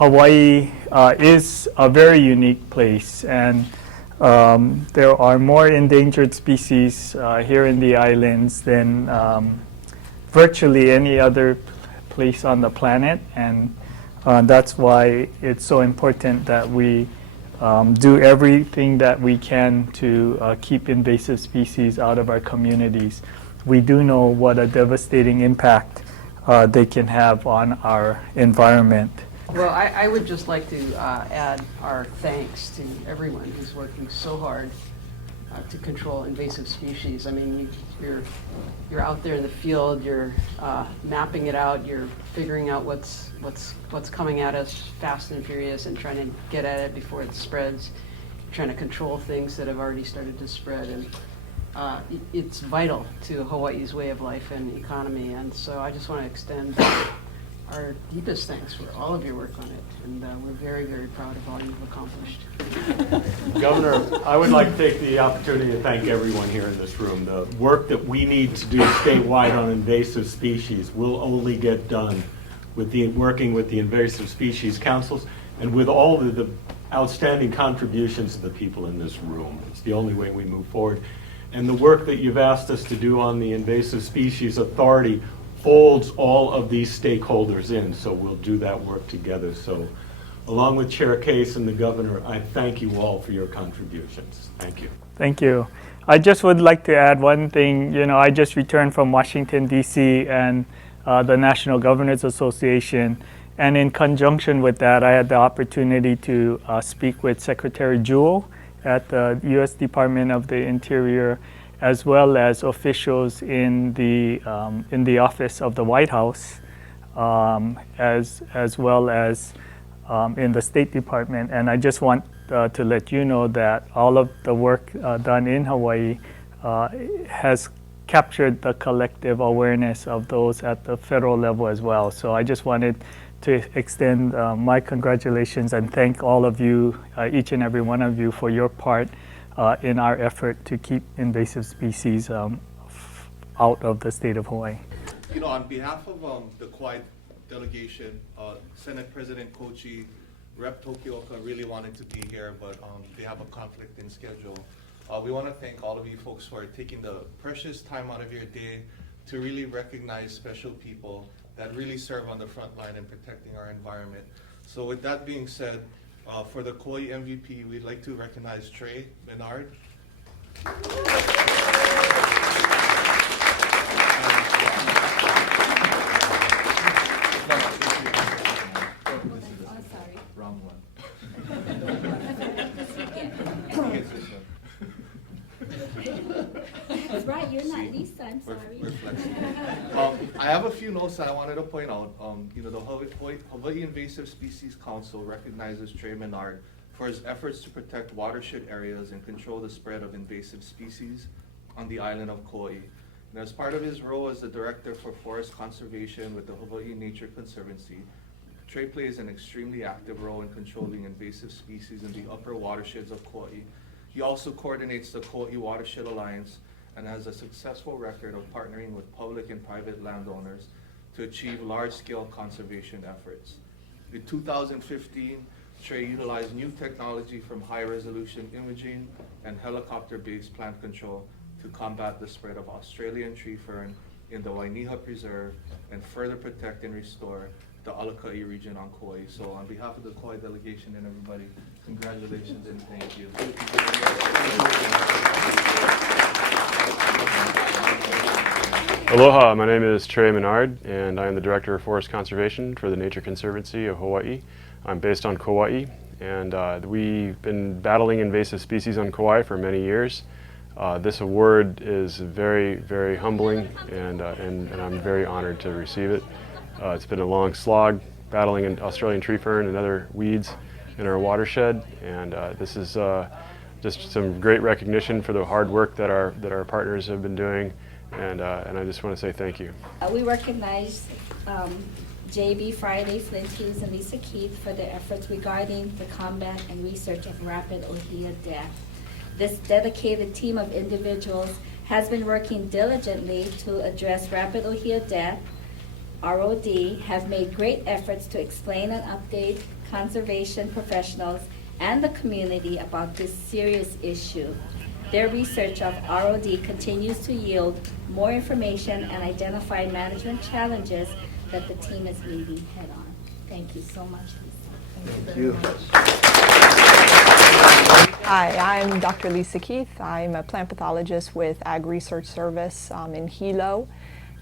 Hawaii is a very unique place, and there are more endangered species here in the islands than virtually any other place on the planet, and that's why it's so important that we do everything that we can to keep invasive species out of our communities. We do know what a devastating impact they can have on our environment. Well, I would just like to add our thanks to everyone who's working so hard to control invasive species. I mean, you're out there in the field, you're mapping it out, you're figuring out what's coming at us fast and furious, and trying to get at it before it spreads. Trying to control things that have already started to spread, and it's vital to Hawaii's way of life and economy. And so I just want to extend our deepest thanks for all of your work on it, and we're very, very proud of all you've accomplished. Governor, I would like to take the opportunity to thank everyone here in this room. The work that we need to do statewide on invasive species will only get done with working with the invasive species councils and with all of the outstanding contributions of the people in this room. It's the only way we move forward. And the work that you've asked us to do on the Invasive Species Authority folds all of these stakeholders in, so we'll do that work together. So along with Chair Case and the Governor, I thank you all for your contributions. Thank you. Thank you. I just would like to add one thing. You know, I just returned from Washington, D.C. and the National Governors Association, and in conjunction with that, I had the opportunity to speak with Secretary Jewell at the U.S. Department of the Interior, as well as officials in the office of the White House, as well as in the State Department. And I just want to let you know that all of the work done in Hawaii has captured the collective awareness of those at the federal level as well. So I just wanted to extend my congratulations and thank all of you, each and every one of you, for your part in our effort to keep invasive species out of the state of Hawaii. You know, on behalf of the Kauai delegation, Senate President Kochi, Rep. Tokioka really wanted to be here, but they have a conflict in schedule. We want to thank all of you folks for taking the precious time out of your day to really recognize special people that really serve on the front line in protecting our environment. So with that being said, for the Kauai MVP, we'd like to recognize Trey Menard. Wrong one. That's right, you're not Lisa, I'm sorry. I have a few notes that I wanted to point out. You know, the Hawaii Invasive Species Council recognizes Trey Menard for his efforts to protect watershed areas and control the spread of invasive species on the island of Kauai. And as part of his role as the Director for Forest Conservation with the Hawaii Nature Conservancy, Trey plays an extremely active role in controlling invasive species in the upper watersheds of Kauai. He also coordinates the Kauai Watershed Alliance and has a successful record of partnering with public and private landowners to achieve large-scale conservation efforts. In 2015, Trey utilized new technology from high-resolution imaging and helicopter-based plant control to combat the spread of Australian tree fern in the Wainiha Preserve and further protect and restore the Alakai region on Kauai. So on behalf of the Kauai delegation and everybody, congratulations and thank you. Aloha, my name is Trey Menard, and I am the Director of Forest Conservation for the Nature Conservancy of Hawaii. I'm based on Kauai, and we've been battling invasive species on Kauai for many years. This award is very, very humbling, and I'm very honored to receive it. It's been a long slog battling an Australian tree fern and other weeds in our watershed, and this is just some great recognition for the hard work that our partners have been doing, and I just want to say thank you. We recognize J.B. Friday, Flint Hughes, and Lisa Keith for their efforts regarding the combat and research of rapid ohia death. This dedicated team of individuals has been working diligently to address rapid ohia death ROD have made great efforts to explain and update conservation professionals and the community about this serious issue. Their research of ROD continues to yield more information and identify management challenges that the team is meeting head on. Thank you so much, Lisa. Thank you. Hi, I'm Dr. Lisa Keith. I'm a plant pathologist with Ag Research Service in Hilo.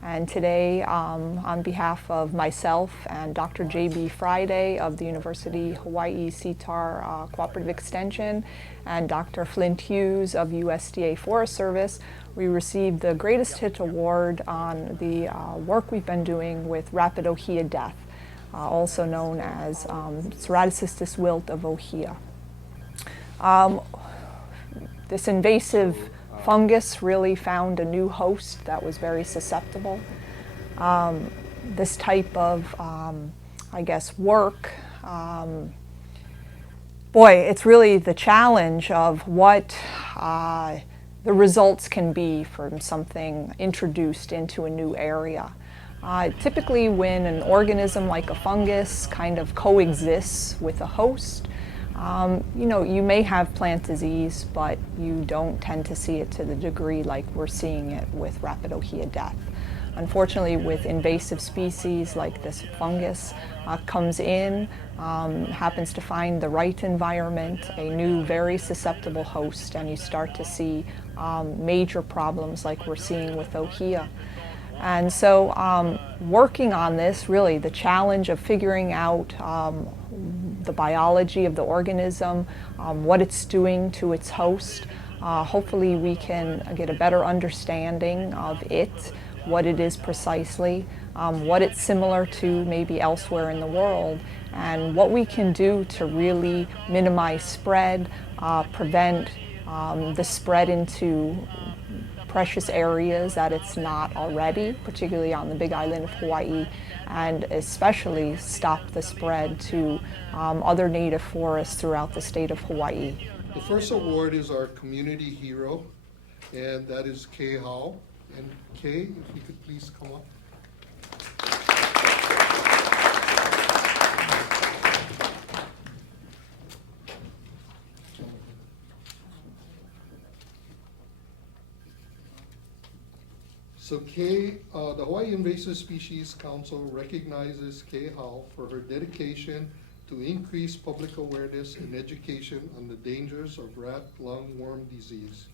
And today, on behalf of myself and Dr. J.B. Friday of the University Hawaii CTAR Cooperative Extension and Dr. Flint Hughes of USDA Forest Service, we received the Greatest Hit Award on the work we've been doing with rapid ohia death, also known as ceratocystis wilt of ohia. This invasive fungus really found a new host that was very susceptible. This type of, I guess, work, boy, it's really the challenge of what the results can be from something introduced into a new area. Typically when an organism like a fungus kind of coexists with a host, you may have plant disease, but you don't tend to see it to the degree like we're seeing it with rapid ohia death. Unfortunately, with invasive species like this fungus, comes in, happens to find the right environment, a new very susceptible host, and you start to see major problems like we're seeing with ohia. And so working on this, really the challenge of figuring out the biology of the organism, what it's doing to its host. Hopefully we can get a better understanding of it, what it is precisely, what it's similar to maybe elsewhere in the world, and what we can do to really minimize spread, prevent the spread into precious areas that it's not already, particularly on the Big Island of Hawaii, and especially stop the spread to other native forests throughout the state of Hawaii. The first award is our community hero, and that is Kay Howe. And Kay, if you could please come up. So Kay, the Hawaii Invasive Species Council recognizes Kay Howe for her dedication to increase public awareness and education on the dangers of rat lungworm disease.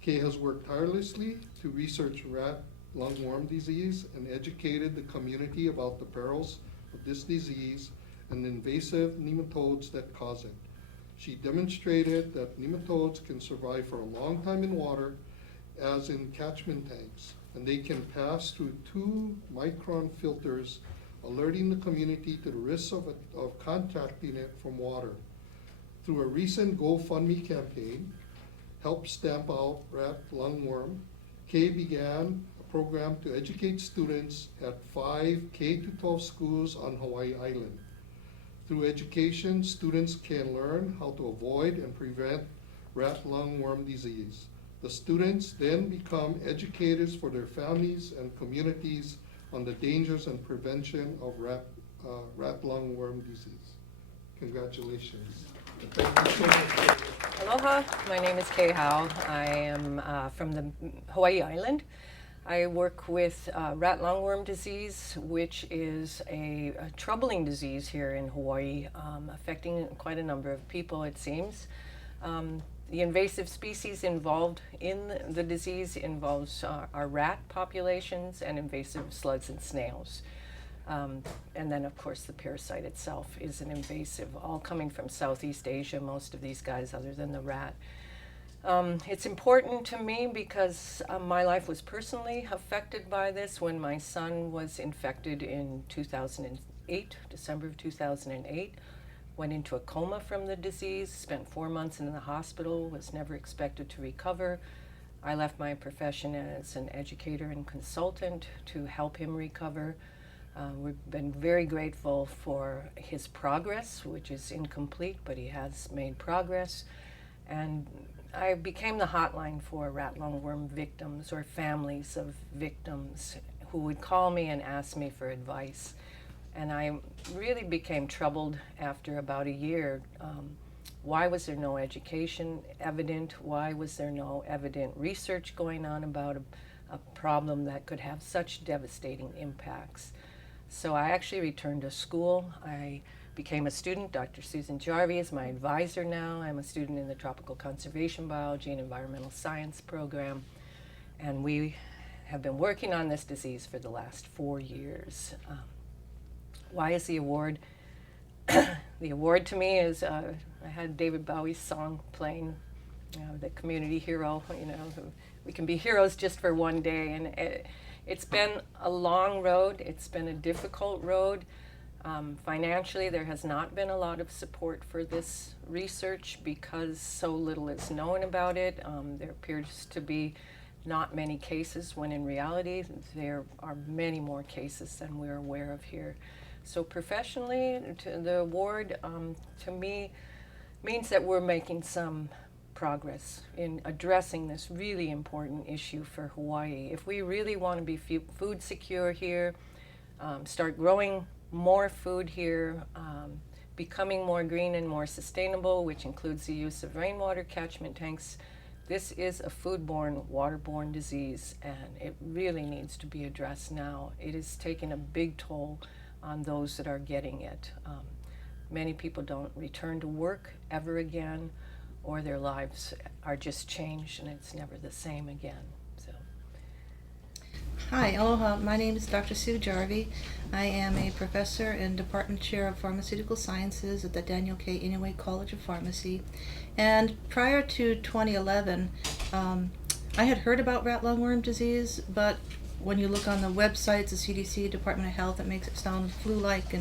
Kay has worked tirelessly to research rat lungworm disease and educated the community about the perils of this disease and the invasive nematodes that cause it. She demonstrated that nematodes can survive for a long time in water, as in catchment tanks, and they can pass through 2-micron filters, alerting the community to the risks of contacting it from water. Through a recent GoFundMe campaign, Help Stamp Out Rat Lungworm, Kay began a program to educate students at 5 K-12 schools on Hawaii Island. Through education, students can learn how to avoid and prevent rat lungworm disease. The students then become educators for their families and communities on the dangers and prevention of rat lungworm disease. Congratulations. Thank you so much. Aloha, my name is Kay Howe. I am from the Hawaii Island. I work with rat lungworm disease, which is a troubling disease here in Hawaii, affecting quite a number of people, it seems. The invasive species involved in the disease involves our rat populations and invasive slugs and snails. And then, of course, the parasite itself is an invasive, all coming from Southeast Asia, most of these guys, other than the rat. It's important to me because my life was personally affected by this when my son was infected in 2008, December of 2008. Went into a coma from the disease, spent 4 months in the hospital, was never expected to recover. I left my profession as an educator and consultant to help him recover. We've been very grateful for his progress, which is incomplete, but he has made progress. And I became the hotline for rat lungworm victims or families of victims who would call me and ask me for advice. And I really became troubled after about a year. Why was there no education evident? Why was there no evident research going on about a problem that could have such devastating impacts? So I actually returned to school. I became a student. Dr. Susan Jarvie is my advisor now. I'm a student in the Tropical Conservation Biology and Environmental Science program. And we have been working on this disease for the last 4 years. Why is the award? The award to me is, I had David Bowie's song playing, the community hero, we can be heroes just for one day. And it's been a long road. It's been a difficult road. Financially, there has not been a lot of support for this research because so little is known about it. There appears to be not many cases, when in reality there are many more cases than we're aware of here. So professionally, the award to me means that we're making some progress in addressing this really important issue for Hawaii. If we really want to be food secure here, start growing more food here, becoming more green and more sustainable, which includes the use of rainwater catchment tanks, this is a foodborne, waterborne disease, and it really needs to be addressed now. It is taking a big toll on those that are getting it. Many people don't return to work ever again, or their lives are just changed and it's never the same again. So. Hi, aloha. My name is Dr. Sue Jarvie. I am a professor and department chair of pharmaceutical sciences at the Daniel K. Inouye College of Pharmacy. And prior to 2011, I had heard about rat lungworm disease, but when you look on the websites, the CDC, Department of Health, it makes it sound flu-like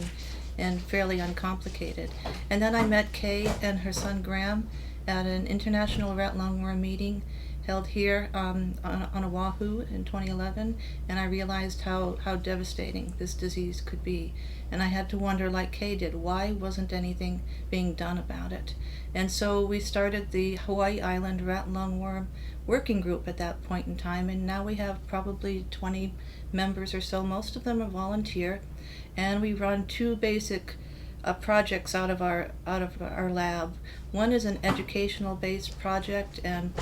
and fairly uncomplicated. And then I met Kay and her son Graham at an international rat lungworm meeting held here on Oahu in 2011, and I realized how devastating this disease could be. And I had to wonder, like Kay did, why wasn't anything being done about it? And so we started the Hawaii Island Rat Lungworm Working Group at that point in time, and now we have probably 20 members or so. Most of them are volunteer, and we run two basic projects out of our lab. One is an educational based project and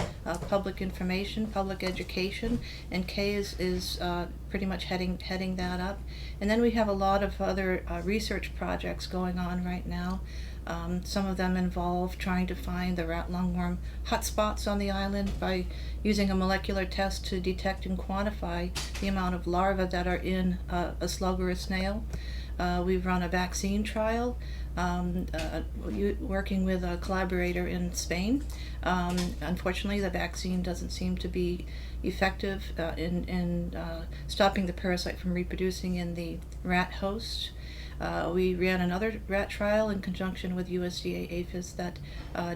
public information, public education, and Kay is pretty much heading that up. And then we have a lot of other research projects going on right now. Some of them involve trying to find the rat lungworm hotspots on the island by using a molecular test to detect and quantify the amount of larvae that are in a slug or a snail. We've run a vaccine trial working with a collaborator in Spain. Unfortunately, the vaccine doesn't seem to be effective in stopping the parasite from reproducing in the rat host. We ran another rat trial in conjunction with USDA APHIS that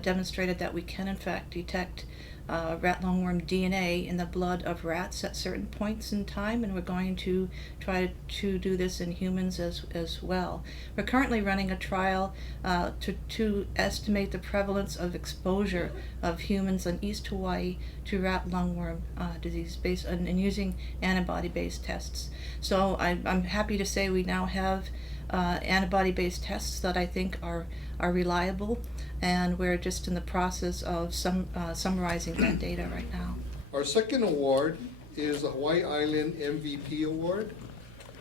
demonstrated that we can in fact detect rat lungworm DNA in the blood of rats at certain points in time, and we're going to try to do this in humans as well. We're currently running a trial to estimate the prevalence of exposure of humans in East Hawaii to rat lungworm disease based on and using antibody-based tests. So I'm happy to say we now have antibody-based tests that I think are reliable, and we're just in the process of summarizing that data right now. Our second award is the Hawaii Island MVP Award,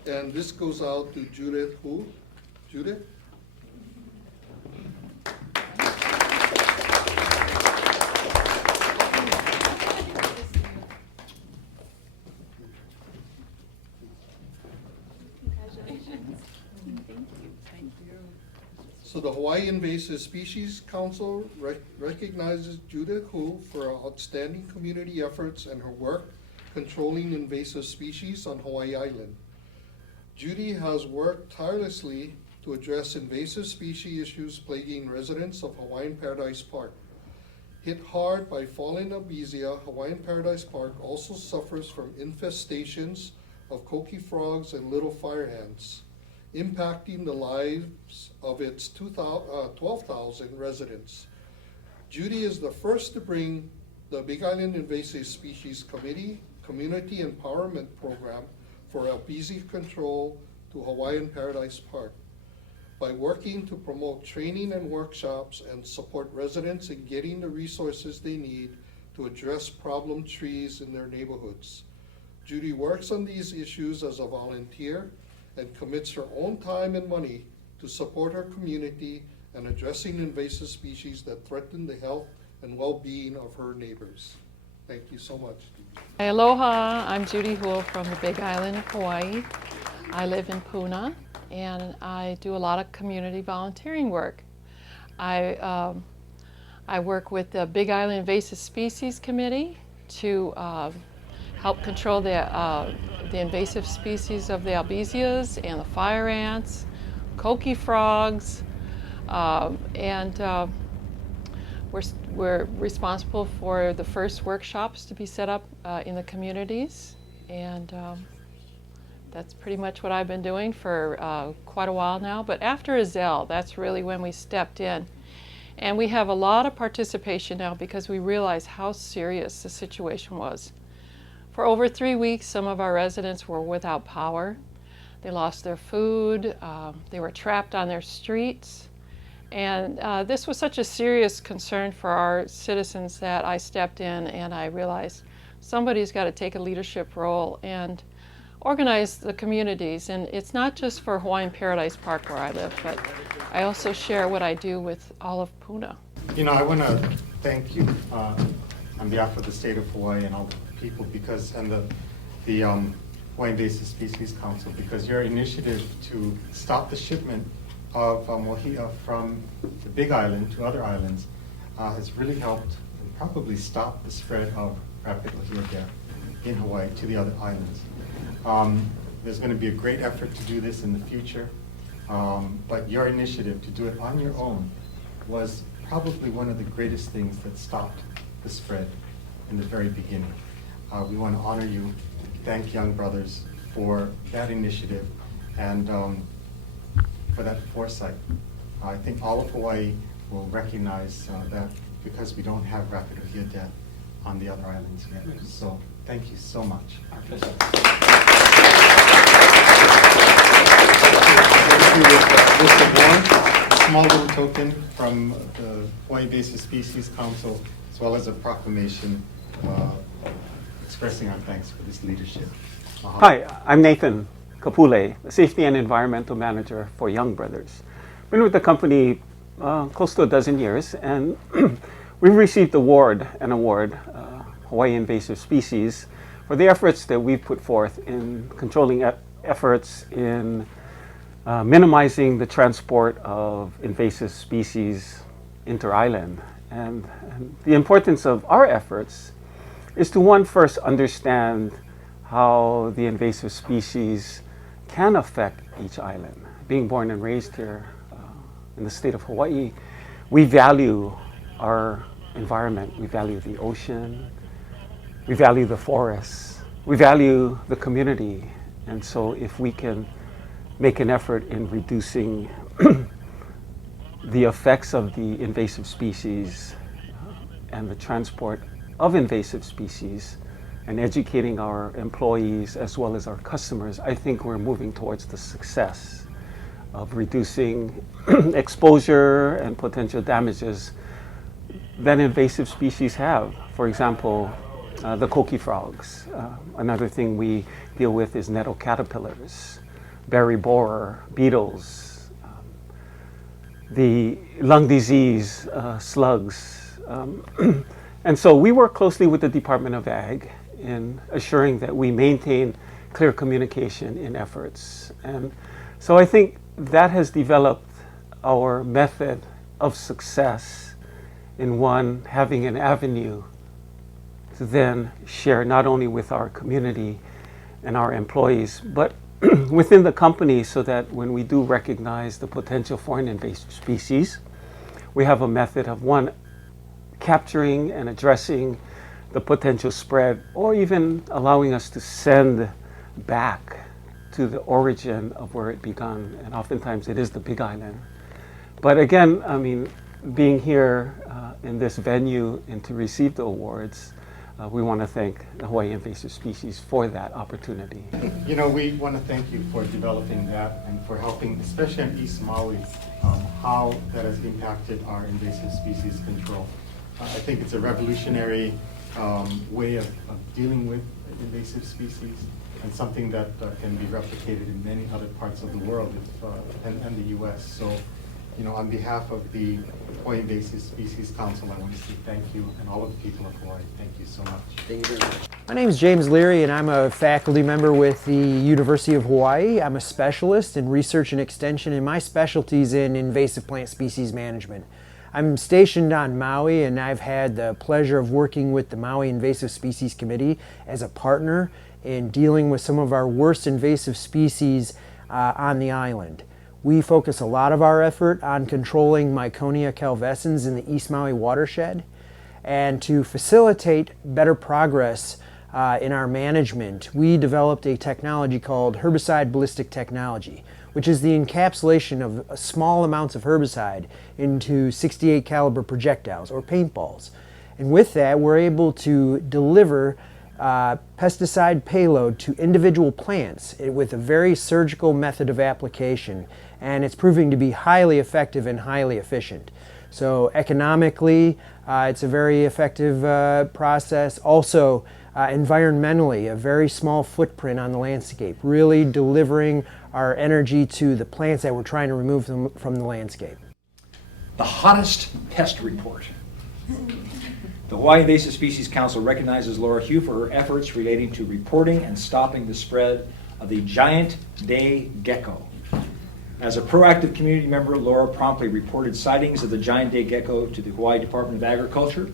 and this goes out to Judith Hu. Judith? So the Hawaii Invasive Species Council recognizes Judith Hu for her outstanding community efforts and her work controlling invasive species on Hawaii Island. Judy has worked tirelessly to address invasive species issues plaguing residents of Hawaiian Paradise Park. Hit hard by falling babesia, Hawaiian Paradise Park also suffers from infestations of coqui frogs and little fire ants, impacting the lives of its 12,000 residents. Judy is the first to bring the Big Island Invasive Species Committee Community Empowerment Program for albizia control to Hawaiian Paradise Park by working to promote training and workshops and support residents in getting the resources they need to address problem trees in their neighborhoods. Judy works on these issues as a volunteer and commits her own time and money to support her community and addressing invasive species that threaten the health and well-being of her neighbors. Thank you so much. Aloha, I'm Judy Houle from the Big Island of Hawaii. I live in Puna and I do a lot of community volunteering work. I work with the Big Island Invasive Species Committee to help control the invasive species of the albizias and the fire ants, coqui frogs, and we're responsible for the first workshops to be set up in the communities, and that's pretty much what I've been doing for quite a while now. But after Azelle, that's really when we stepped in. And we have a lot of participation now because we realize how serious the situation was. For over 3 weeks, some of our residents were without power. They lost their food, they were trapped on their streets. And this was such a serious concern for our citizens that I stepped in and I realized somebody's got to take a leadership role and organize the communities. And it's not just for Hawaiian Paradise Park where I live, but I also share what I do with all of Puna. You know, I want to thank you on behalf of the state of Hawaii and all the people and the Hawaii Invasive Species Council, because your initiative to stop the shipment of mohia from the Big Island to other islands has really helped and probably stop the spread of rapid mohia death in Hawaii to the other islands. There's going to be a great effort to do this in the future, but your initiative to do it on your own was probably one of the greatest things that stopped the spread in the very beginning. We want to honor you, thank Young Brothers for that initiative and for that foresight. I think all of Hawaii will recognize that because we don't have rapid mohia death on the other islands yet. So thank you so much. Just a small little token from the Hawaii Invasive Species Council, as well as a proclamation expressing our thanks for this leadership. Hi, I'm Nathan Kapule, the Safety and Environmental Manager for Young Brothers. Been with the company close to a dozen years, and we've received an award, Hawaii Invasive Species, for the efforts that we've put forth in controlling efforts in minimizing the transport of invasive species inter-island. And the importance of our efforts is to first understand how the invasive species can affect each island. Being born and raised here in the state of Hawaii, we value our environment. We value the ocean, we value the forests, we value the community. And so if we can make an effort in reducing the effects of the invasive species and the transport of invasive species and educating our employees as well as our customers, I think we're moving towards the success of reducing exposure and potential damages that invasive species have. For example, the coqui frogs. Another thing we deal with is nettle caterpillars, berry borer, beetles, the lung disease, slugs. And so we work closely with the Department of Ag in assuring that we maintain clear communication in efforts. And so I think that has developed our method of success in having an avenue to then share not only with our community and our employees, but within the company, so that when we do recognize the potential for an invasive species, we have a method of capturing and addressing the potential spread, or even allowing us to send back to the origin of where it began. And oftentimes it is the Big Island. But again, I mean, being here in this venue and to receive the awards, we want to thank the Hawaii Invasive Species for that opportunity. You know, we want to thank you for developing that and for helping, especially in East Maui, how that has impacted our invasive species control. I think it's a revolutionary way of dealing with invasive species, and something that can be replicated in many other parts of the world and the U.S. So, you know, on behalf of the Hawaii Invasive Species Council, I want to say thank you, and all of the people of Hawaii, thank you so much. Thank you very much. My name is James Leary, and I'm a faculty member with the University of Hawaii. I'm a specialist in research and extension, and my specialty is in invasive plant species management. I'm stationed on Maui, and I've had the pleasure of working with the Maui Invasive Species Committee as a partner in dealing with some of our worst invasive species on the island. We focus a lot of our effort on controlling Myconia calvescens in the East Maui watershed. And to facilitate better progress in our management, we developed a technology called herbicide ballistic technology, which is the encapsulation of small amounts of herbicide into 68 caliber projectiles or paintballs. And with that, we're able to deliver pesticide payload to individual plants with a very surgical method of application, and it's proving to be highly effective and highly efficient. So economically, it's a very effective process. Also, environmentally, a very small footprint on the landscape, really delivering our energy to the plants that we're trying to remove from the landscape. The hottest pest report. The Hawaii Invasive Species Council recognizes Laura Hugh for her efforts relating to reporting and stopping the spread of the giant day gecko. As a proactive community member, Laura promptly reported sightings of the giant day gecko to the Hawaii Department of Agriculture.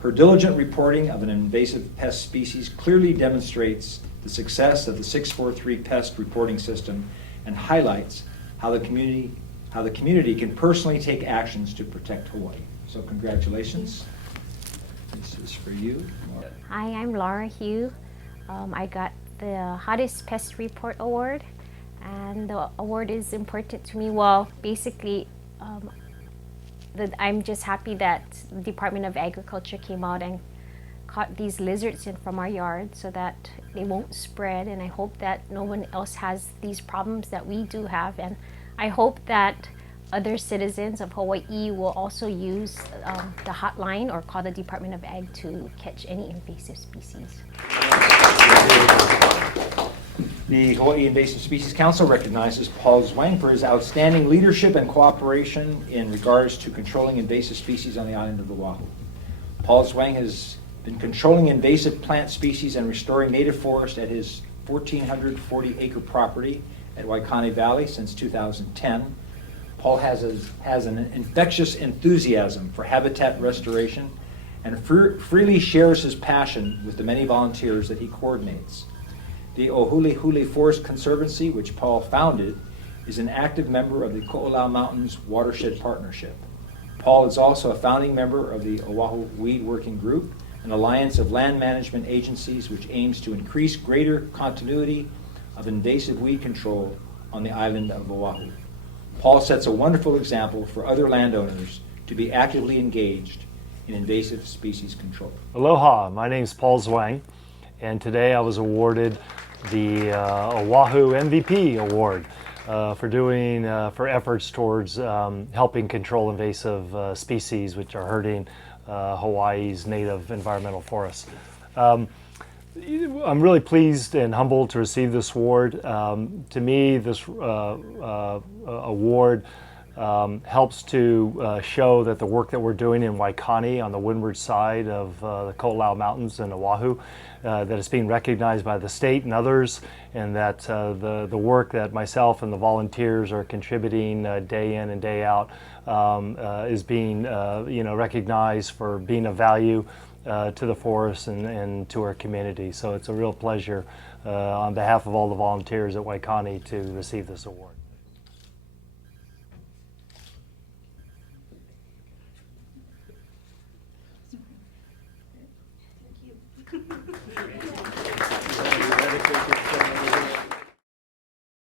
Her diligent reporting of an invasive pest species clearly demonstrates the success of the 643 pest reporting system and highlights how the community can personally take actions to protect Hawaii. So congratulations. This is for you. Laura. Hi, I'm Laura Hugh. I got the Hottest Pest Report Award, and the award is important to me. Well, basically, I'm just happy that the Department of Agriculture came out and caught these lizards in from our yard so that they won't spread, and I hope that no one else has these problems that we do have, and I hope that other citizens of Hawaii will also use the hotline or call the Department of Ag to catch any invasive species. The Hawaii Invasive Species Council recognizes Paul Zwang for his outstanding leadership and cooperation in regards to controlling invasive species on the island of Oahu. Paul Zwang has been controlling invasive plant species and restoring native forest at his 1,440-acre property at Waikani Valley since 2010. Paul has an infectious enthusiasm for habitat restoration and freely shares his passion with the many volunteers that he coordinates. The Ohulehule Forest Conservancy, which Paul founded, is an active member of the Ko'olau Mountains Watershed Partnership. Paul is also a founding member of the Oahu Weed Working Group, an alliance of land management agencies which aims to increase greater continuity of invasive weed control on the island of Oahu. Paul sets a wonderful example for other landowners to be actively engaged in invasive species control. Aloha, my name is Paul Zwang, and today I was awarded the Oahu MVP Award for efforts towards helping control invasive species which are hurting Hawaii's native environmental forests. I'm really pleased and humbled to receive this award. To me, this award helps to show that the work that we're doing in Waikani on the windward side of the Ko'olau Mountains in Oahu, that it's being recognized by the state and others, and that the work that myself and the volunteers are contributing day in and day out is being recognized for being of value to the forest and to our community. So it's a real pleasure on behalf of all the volunteers at Waikani to receive this award.